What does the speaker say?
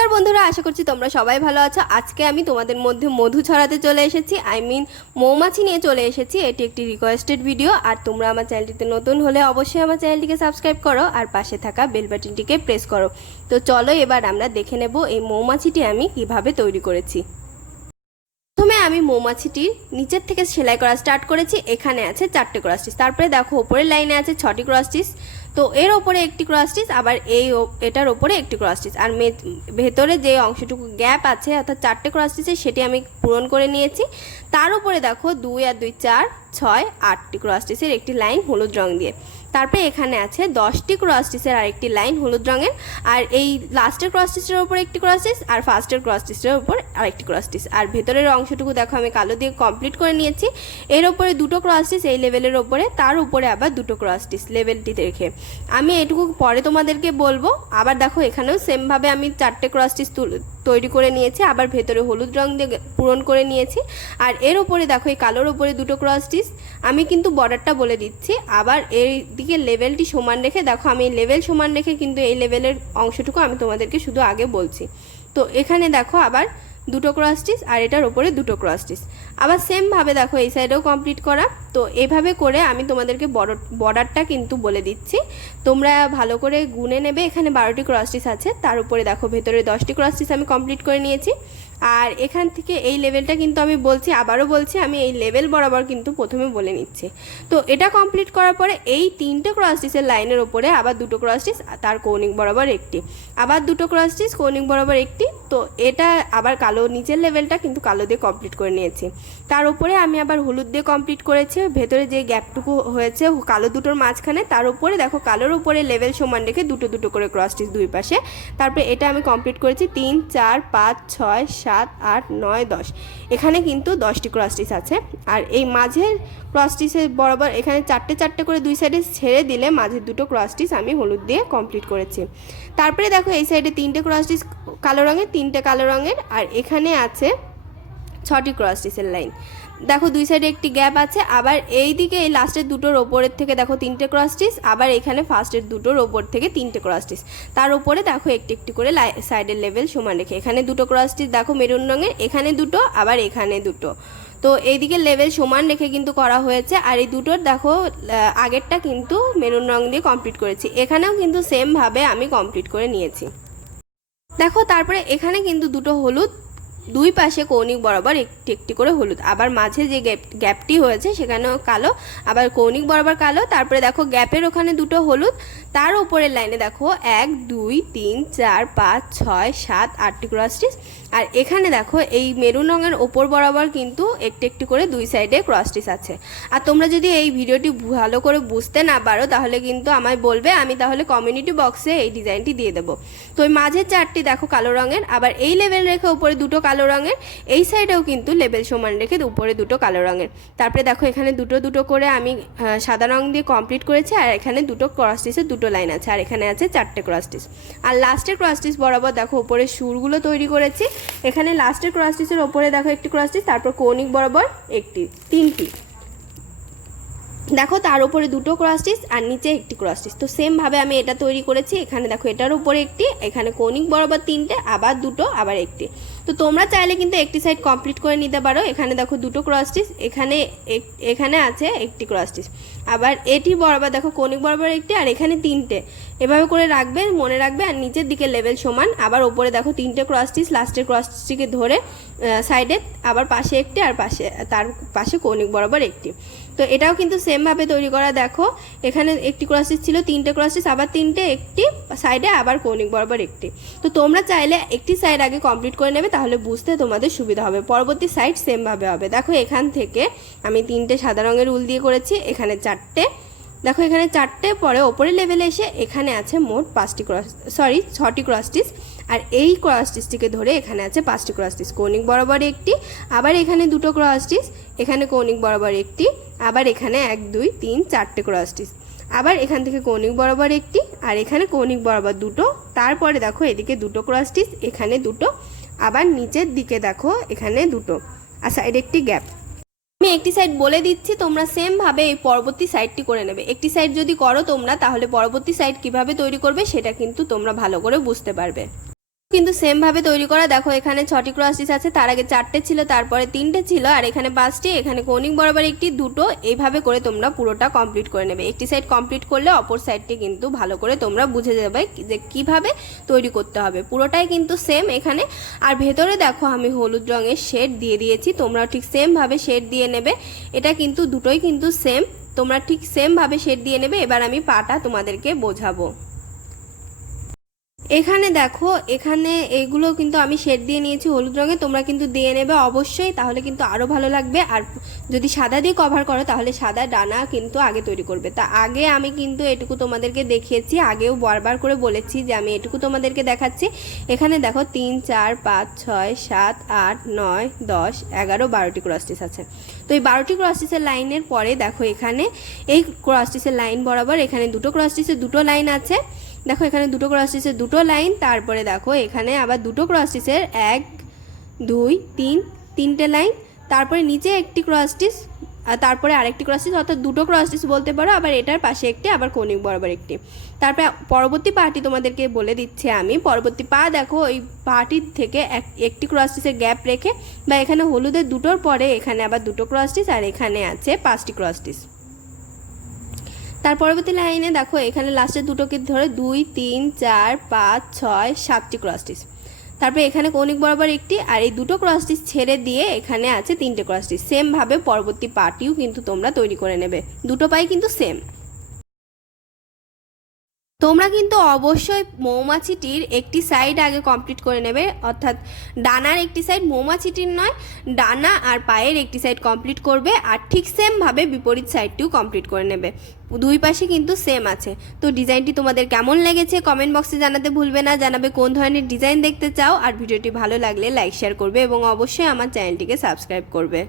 নমস্কার বন্ধুরা, আশা করছি তোমরা সবাই ভালো আছো। আজকে আমি তোমাদের মধ্যে মধু ছড়াতে চলে এসেছি, মৌমাছি নিয়ে চলে এসেছি। এটি একটি রিকোয়েস্টেড ভিডিও। আর তোমরা আমার চ্যানেলটিতে নতুন হলে অবশ্যই আমার চ্যানেলটিকে সাবস্ক্রাইব করো আর পাশে থাকা বেল বাটনটিকে প্রেস করো। তো চলো এবার আমরা দেখে নেব এই মৌমাছিটি আমি কিভাবে তৈরি করেছি। প্রথমে আমি মৌমাছিটির নিচের থেকে সেলাই করা স্টার্ট করেছি। এখানে আছে 4টে ক্রস স্টিচ, তারপরে দেখো উপরের লাইনে আছে 6টি ক্রস স্টিচ। তো এর ওপরে একটি ক্রস স্টিচ, আবার এটার ওপরে একটি ক্রস স্টিচ, আর ভেতরে যে অংশটুকু গ্যাপ আছে অর্থাৎ 4টে ক্রস স্টিচে সেটি আমি পূরণ করে নিয়েছি। তার উপরে দেখো 2 আর 2 4 6 8টি ক্রস স্টিচের একটি লাইন হলুদ রং দিয়ে। তারপরে এখানে আছে 10টি ক্রস স্টিচের আরেকটি লাইন হলুদ রঙের, আর এই লাস্টের ক্রস স্টিচের উপর একটি ক্রস স্টিচ আর ফার্স্টের ক্রস স্টিচের উপর আরেকটি ক্রস স্টিচ। আর ভেতরের অংশটুকু দেখো আমি কালো দিয়ে কমপ্লিট করে নিয়েছি। এর উপরে 2টো ক্রস স্টিচ এই লেভেলের উপরে, তার উপরে আবার 2টো ক্রস স্টিচ লেভেলটিতে রেখে আমি এটুকু পরে তোমাদেরকে বলবো। আবার দেখো এখানেও সেমভাবে আমি 4টে ক্রস স্টিচ তৈরি করে নিয়েছি, আবার ভেতরে হলুদ রং দিয়ে পূরণ করে নিয়েছি। আর এর উপরে দেখো এই কালোর উপরে 2টো ক্রস স্টিচ। আমি কিন্তু বর্ডারটা বলে দিচ্ছি। আবার এই দিকে লেভেলটি সমান রেখে দেখো আমি লেভেল সমান রেখে কিন্তু এই লেভেলের অংশটুকু আমি তোমাদেরকে শুধু আগে বলছি। তো এখানে দেখো আবার 2টো ক্রস স্টিচ আর এটার উপরে 2টো ক্রস স্টিচ। আবার সেমভাবে দেখো এই সাইডেও কমপ্লিট করা। তো এভাবে করে আমি তোমাদেরকে বর্ডারটা কিন্তু বলে দিচ্ছি, তোমরা ভালো করে গুনে নেবে। এখানে 12টি ক্রস স্টিচ আছে, তার উপরে দেখো ভেতরে 10টি ক্রস স্টিচ আমি কমপ্লিট করে নিয়েছি। আর এখান থেকে এই লেভেলটা কিন্তু আমি বলছি, আবারও বলছি, আমি এই লেভেল বরাবর কিন্তু প্রথমে বলে নিচ্ছি। তো এটা কমপ্লিট করার পরে এই 3টে ক্রস স্টিচের লাইনের ওপরে আবার 2টো ক্রস স্টিচ, তার কৌণিক বরাবর একটি, আবার 2টো ক্রস স্টিচ কৌণিক বরাবর একটি। তো এটা আবার কালো নিচের লেভেলটা কিন্তু কালো দিয়ে কমপ্লিট করে নিয়েছি। তার উপরে আমি আবার হলুদ দিয়ে কমপ্লিট করেছি। ভেতরে যে গ্যাপটুকু হয়েছে কালো দুটোর মাঝখানে, তার উপরে দেখো কালোর উপরে লেভেল সমান রেখে 2টো করে ক্রস স্টিচ দুই পাশে। তারপরে এটা আমি কমপ্লিট করেছি 3 4 5 6 7 8 9 10। এখানে কিন্তু 10টি ক্রস স্টিচ আছে। আর এই মাঝের ক্রস স্টিচের বরাবর এখানে 4টে করে দুই সাইডে ছেড়ে দিলে মাঝের 2টো ক্রস স্টিচ আমি হলুদ দিয়ে কমপ্লিট করেছি। তারপরে দেখো এই সাইডে 3টে ক্রস স্টিচ কালো রঙের, 3টে কালো রঙের, আর এখানে আছে 6টি ক্রস স্টিচের লাইন। দেখো দুই সাইডে একটি গ্যাপ আছে। আবার এই দিকে এই লাস্টের 2টোর ওপরের থেকে দেখো 3টে ক্রস স্টিচ, আবার এখানে ফার্স্টের 2টোর ওপর থেকে 3টে ক্রস স্টিচ। তার উপরে দেখো একটি করে সাইডের লেভেল সমান রেখে এখানে 2টো ক্রস স্টিচ দেখো মেরুন রঙের, এখানে 2টো, আবার এখানে 2টো। তো এইদিকে লেভেল সমান রেখে কিন্তু করা হয়েছে। আর এই দুটোর দেখো আগেরটা কিন্তু মেরুন রং দিয়ে কমপ্লিট করেছি। এখানেও কিন্তু সেমভাবে আমি কমপ্লিট করে নিয়েছি। দেখো তারপরে এখানে কিন্তু 2টো হলুদ, দুই পাশে কৌণিক বরাবর একটি করে হলুদ, আবার মাঝে যে গ্যাপটি হয়েছে সেখানেও কালো, আবার কৌণিক বরাবর কালো। তারপরে দেখো গ্যাপের ওখানে 2টো হলুদ, তার উপরের লাইনে দেখো 1 2 3 4 5 6 7 8টি ক্রস স্টিচ। আর এখানে দেখো এই মেরুন রঙের ওপর বরাবর কিন্তু একটি করে দুই সাইডে ক্রস স্টিচ আছে। আর তোমরা যদি এই ভিডিওটি ভালো করে বুঝতে না পারো তাহলে কিন্তু আমায় বলবে, আমি তাহলে কমিউনিটি বক্সে এই ডিজাইনটি দিয়ে দেবো। তো ওই মাঝের 4টি দেখো কালো রঙের, আবার এই লেভেল রেখে উপরে 2টো কালো রঙের, এই সাইডেও কিন্তু লেভেল সমান রেখে উপরে 2টো কালো রঙের। তারপরে দেখো এখানে 2টো করে আমি সাদা রং দিয়ে কমপ্লিট করেছি। আর এখানে 2টো ক্রস স্টিচের 2টো লাইন আছে, আর এখানে আছে 4টে ক্রস স্টিচ। আর লাস্টের ক্রস স্টিচ বরাবর দেখো উপরে সুরগুলো তৈরি করেছি। এখানে লাস্টের ক্রস স্টিচের ওপরে দেখো একটি ক্রস স্টিচ, তারপর কৌণিক বরাবর 3টি দেখো, তার উপরে 2টো ক্রস স্টিচ আর নিচে একটি ক্রস স্টিচ। তো সেমভাবে আমি এটা তৈরি করেছি। এখানে দেখো এটার উপরে একটি, এখানে কৌণিক বরাবর 3টে, আবার 2টো, আবার একটি। তো তোমরা চাইলে কিন্তু একটি সাইড কমপ্লিট করে নিতে পারো। এখানে দেখো 2টো ক্রস স্টিচ, এখানে আছে একটি ক্রস স্টিচ, আবার এটি বরাবর দেখো কৌণিক বরাবর একটি, আর এখানে 3টে। এভাবে করে রাখবে, মনে রাখবে। আর নিচের দিকে লেভেল সমান, আবার ওপরে দেখো 3টে ক্রস স্টিচ, লাস্টের ক্রস স্টিচকে ধরে সাইডে আবার পাশে একটি, আর তার পাশে কৌণিক বরাবর একটি। তো এটাও কিন্তু সেমভাবে তৈরি করা। দেখো এখানে একটি ক্রস স্টিচ ছিল, 3টে ক্রস স্টিচ, আবার 3টে, একটি সাইডে, আবার কৌণিক বরাবর একটি। তো তোমরা চাইলে একটি সাইড আগে কমপ্লিট করে নেবে, তাহলে বুঝতে তোমাদের সুবিধা হবে। পরবর্তী সাইড সেমভাবে হবে। দেখো এখান থেকে আমি 3টে সাদা রঙের উল দিয়ে করেছি, এখানে 4টে, দেখো এখানে 4টে। পরে ওপরের লেভেলে এসে এখানে আছে মোট 6টি ক্রস স্টিচ। আর এই ক্রস স্টিচটিকে ধরে এখানে আছে 5টি ক্রস স্টিচ, কৌণিক বরাবর একটি, আবার এখানে 2টো ক্রস স্টিচ, এখানে কৌণিক বরাবর একটি, আবার এখানে 1 2 3 4টে ক্রস স্টিচ, আবার এখান থেকে কৌণিক বরাবর একটি, আর এখানে কৌণিক বরাবর 2টো। তারপরে দেখো এদিকে 2টো ক্রস স্টিচ, এখানে 2টো, আবার নিচের দিকে দেখো এখানে 2টো, আর সাইডে একটি গ্যাপ। আমি একটি সাইড বলে দিচ্ছি, তোমরা সেমভাবে এই পরবর্তী সাইডটি করে নেবে। একটি সাইড যদি করো তোমরা, তাহলে পরবর্তী সাইড কিভাবে তৈরি করবে সেটা কিন্তু তোমরা ভালো করে বুঝতে পারবে। কিন্তু সেম ভাবে তৈরি করা। দেখো এখানে 6টি ক্রস স্টিচ আছে, তার আগে 4টে ছিল, তারপরে 3টে ছিল, আর এখানে 5টি, এখানে কৌণিক বরাবর একটি, দুটো, এইভাবে করে তোমরা পুরোটা কমপ্লিট করে নেবে। একটি সাইড কমপ্লিট করলে অপর সাইডটি কিন্তু ভালো করে তোমরা বুঝে যাবে যে কিভাবে তৈরি করতে হবে। পুরোটাই কিন্তু সেম এখানে। আর ভেতরে দেখো আমি হলুদ রঙের শেড দিয়ে দিয়েছি, তোমরা ঠিক সেম ভাবে শেড দিয়ে নেবে। এটা কিন্তু দুটোই কিন্তু সেম, তোমরা ঠিক সেম ভাবে শেড দিয়ে নেবে। এবার আমি পাটা তোমাদেরকে বোঝাবো। এখানে দেখো এখানে এইগুলো কিন্তু আমি শেড দিয়ে নিয়েছি হলুদ রঙে, তোমরা কিন্তু দিয়ে নেবে অবশ্যই, তাহলে কিন্তু আরও ভালো লাগবে। আর যদি সাদা দিয়ে কভার করো তাহলে সাদা ডানা কিন্তু আগে তৈরি করবে। তা আগে আমি কিন্তু এটুকু তোমাদেরকে দেখিয়েছি, আগেও বারবার করে বলেছি যে আমি এটুকু তোমাদেরকে দেখাচ্ছি। এখানে দেখো 3 4 5 6 7 8 9 10 11 12টি ক্রস স্টিচ আছে। তো এই 12টি ক্রস স্টিচের লাইনের পরে দেখো এখানে এই ক্রস স্টিচের লাইন বরাবর এখানে দুটো ক্রস স্টিচের দুটো লাইন আছে। দেখো এখানে দুটো ক্রস স্টিচের দুটো লাইন, তারপরে দেখো এখানে আবার দুটো ক্রস স্টিচের 1 2 3 তিনটে লাইন, তারপরে নিচে একটি ক্রস স্টিচ, আর তারপরে আরেকটি ক্রস স্টিচ, অর্থাৎ দুটো ক্রস স্টিচ বলতে পারো। আবার এটার পাশে একটি, আবার কৌণিক বরাবর একটি। তারপরে পরবর্তী পাটি তোমাদেরকে বলে দিচ্ছি আমি। পরবর্তী পা দেখো ওই পাটির থেকে একটি ক্রস স্টিচের গ্যাপ রেখে, বা এখানে হলুদের দুটোর পরে এখানে আবার দুটো ক্রস স্টিচ, আর এখানে আছে 5টি ক্রস স্টিচ। তার পরবর্তী লাইনে দেখো এখানে লাস্টের দুটোকে ধরে 2 3 4 5 6 7টি ক্রস স্টিচ। তারপরে এখানে কৌণিক বরাবর একটি, আর এই দুটো ক্রস স্টিচ ছেড়ে দিয়ে এখানে আছে 3টে ক্রস স্টিচ। সেম ভাবে পরবর্তী পাটিও কিন্তু তোমরা তৈরি করে নেবে, দুটো পাই কিন্তু সেম। তোমরা কিন্তু অবশ্যই মৌমাছিটির একটি সাইড আগে কমপ্লিট করে নেবে, অর্থাৎ ডানার একটি সাইড, মৌমাছিটির নয়, ডানা আর পায়ের একটি সাইড কমপ্লিট করবে। আর ঠিক সেমভাবে বিপরীত সাইডটিও কমপ্লিট করে নেবে, দুই পাশে কিন্তু সেম আছে। তো ডিজাইনটি তোমাদের কেমন লেগেছে কমেন্ট বক্সে জানাতে ভুলবে না, জানাবে কোন ধরনের ডিজাইন দেখতে চাও। আর ভিডিওটি ভালো লাগলে লাইক শেয়ার করবে এবং অবশ্যই আমার চ্যানেলটিকে সাবস্ক্রাইব করবে।